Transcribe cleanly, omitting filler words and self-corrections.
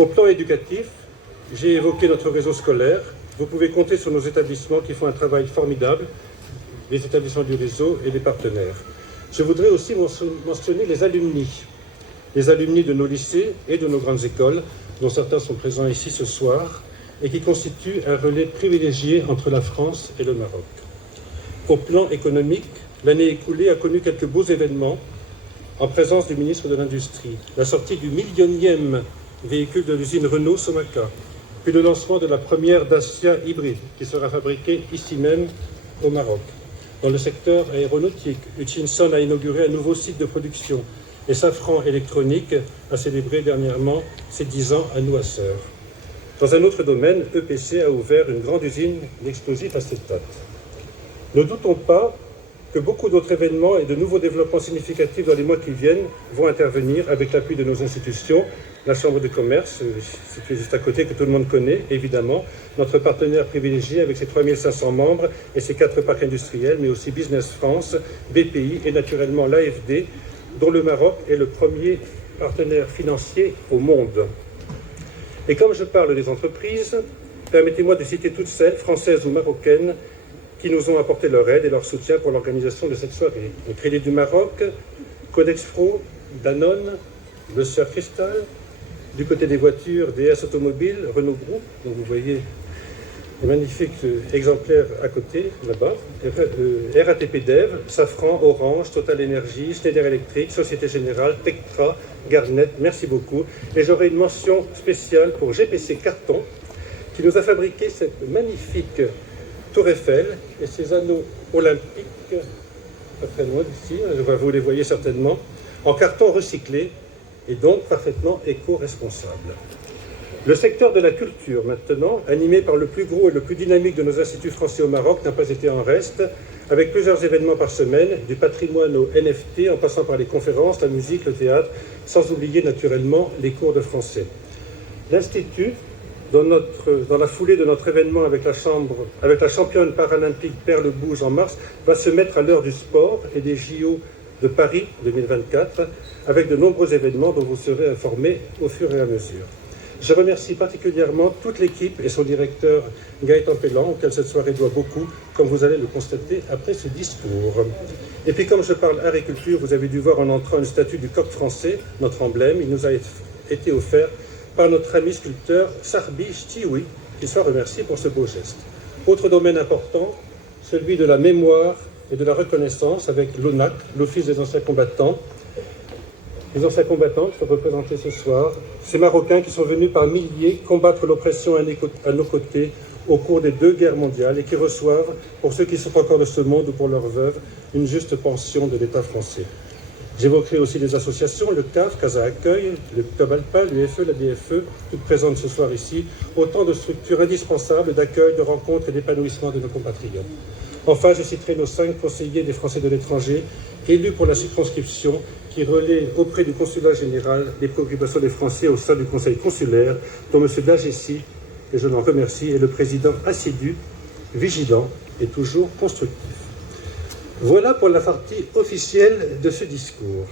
Au plan éducatif, j'ai évoqué notre réseau scolaire. Vous pouvez compter sur nos établissements qui font un travail formidable, les établissements du réseau et les partenaires. Je voudrais aussi mentionner les alumni de nos lycées et de nos grandes écoles, dont certains sont présents ici ce soir, et qui constituent un relais privilégié entre la France et le Maroc. Au plan économique, l'année écoulée a connu quelques beaux événements en présence du ministre de l'Industrie. La sortie du millionième véhicule de l'usine Renault Somaca, puis le lancement de la première Dacia hybride qui sera fabriquée ici même au Maroc. Dans le secteur aéronautique, Hutchinson a inauguré un nouveau site de production et Safran Électronique a célébré dernièrement ses 10 ans à Nouasseur. Dans un autre domaine, EPC a ouvert une grande usine d'explosifs acétate. Ne doutons pas que beaucoup d'autres événements et de nouveaux développements significatifs dans les mois qui viennent vont intervenir avec l'appui de nos institutions, la Chambre de commerce, située juste à côté, que tout le monde connaît, évidemment, notre partenaire privilégié avec ses 3500 membres et ses 4 parcs industriels, mais aussi Business France, BPI et naturellement l'AFD, dont le Maroc est le premier partenaire financier au monde. Et comme je parle des entreprises, permettez-moi de citer toutes celles, françaises ou marocaines, qui nous ont apporté leur aide et leur soutien pour l'organisation de cette soirée. Le Crédit du Maroc, Codexpro, Danone, Le Sœur Cristal, du côté des voitures, DS Automobile, Renault Group, dont vous voyez les magnifiques exemplaires à côté, là-bas, RATP Dev, Safran, Orange, Total Energy, Schneider Electric, Société Générale, Tectra, Garnet, merci beaucoup. Et j'aurai une mention spéciale pour GPC Carton, qui nous a fabriqué cette magnifique Tour Eiffel et ses anneaux olympiques, pas très loin d'ici, vous les voyez certainement, en carton recyclé et donc parfaitement éco-responsable. Le secteur de la culture, maintenant, animé par le plus gros et le plus dynamique de nos instituts français au Maroc, n'a pas été en reste, avec plusieurs événements par semaine, du patrimoine au NFT, en passant par les conférences, la musique, le théâtre, sans oublier naturellement les cours de français. L'Institut, dans la foulée de notre événement avec la championne paralympique Perle Bouge en mars, va se mettre à l'heure du sport et des JO de Paris 2024, avec de nombreux événements dont vous serez informés au fur et à mesure. Je remercie particulièrement toute l'équipe et son directeur Gaëtan Pellan, auquel cette soirée doit beaucoup, comme vous allez le constater après ce discours. Et puis comme je parle agriculture, vous avez dû voir en entrant une statue du coq français, notre emblème. Il nous a été offert par notre ami sculpteur Sarbi Chtiwi, qui soit remercié pour ce beau geste. Autre domaine important, celui de la mémoire et de la reconnaissance avec l'ONAC, l'Office des anciens combattants. Les anciens combattants qui sont représentés ce soir, ces Marocains qui sont venus par milliers combattre l'oppression à nos côtés au cours des 2 guerres mondiales et qui reçoivent, pour ceux qui sont encore de ce monde ou pour leurs veuves, une juste pension de l'État français. J'évoquerai aussi les associations, le CAF, Casa Accueil, le Club Alpin, l'UFE, la DFE, toutes présentes ce soir ici, autant de structures indispensables d'accueil, de rencontres et d'épanouissement de nos compatriotes. Enfin, je citerai nos 5 conseillers des Français de l'étranger, élus pour la circonscription, qui relaient auprès du consulat général les préoccupations des Français au sein du conseil consulaire, dont M. Dagessi, et je l'en remercie, est le président assidu, vigilant et toujours constructif. Voilà pour la partie officielle de ce discours.